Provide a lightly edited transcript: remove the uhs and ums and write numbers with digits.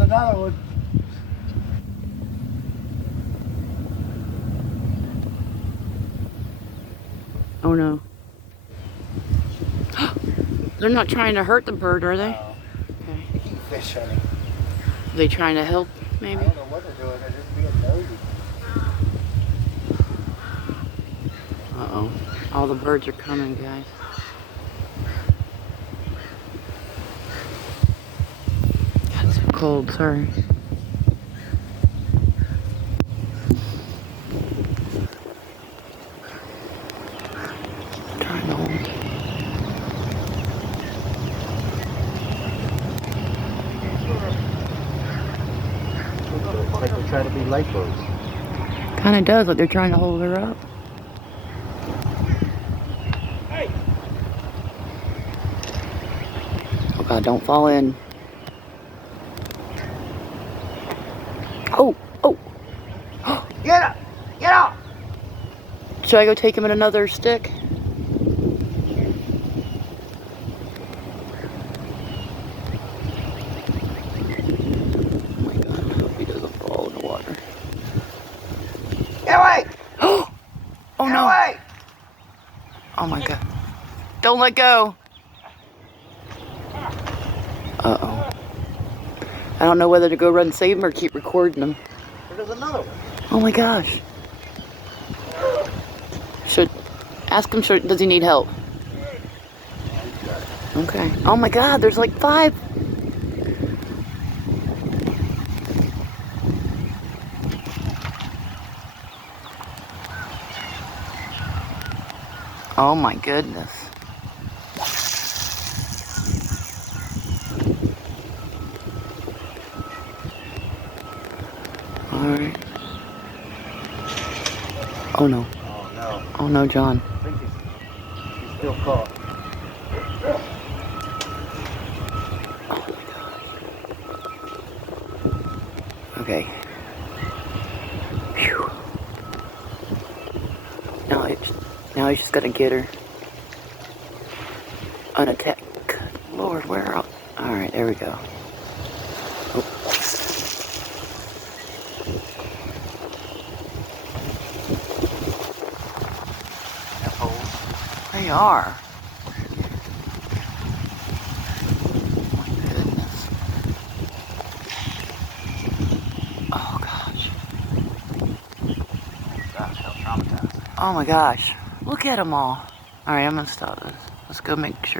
Another one. Oh no. They're not trying to hurt the bird, are they? No. Okay. They eat fish, honey. Are they trying to help, maybe? I don't know what they're doing. They're just being nosy. Uh-oh. All the birds are coming, guys. God, it's so cold, sorry. Trying to hold. Like they're trying to be lifeboats. Kind of does, like they're trying to hold her up. Hey! Oh God, don't fall in. Oh, oh. Get up! Get up! Should I go take him in another stick? Oh my God, I hope he doesn't fall in the water. Get away! Oh Get no! away! Oh my God! Don't let go! Uh-oh. I don't know whether to go run and save him or keep recording him. There's another one. Oh my gosh! Should ask him. Does he need help? Okay. Oh my God! There's like 5. Oh my goodness. Alright. Oh no. Oh no. Oh no, John. I think he's still caught. Oh my gosh. Okay. Phew. Now he's just gotta get her. Unattacked. Good Lord, where are... Alright, there we go. Oh. They are. My goodness. Oh gosh. Gosh, how traumatizing. Oh my gosh. Look at them all. Alright, I'm gonna stop this. Let's go make sure.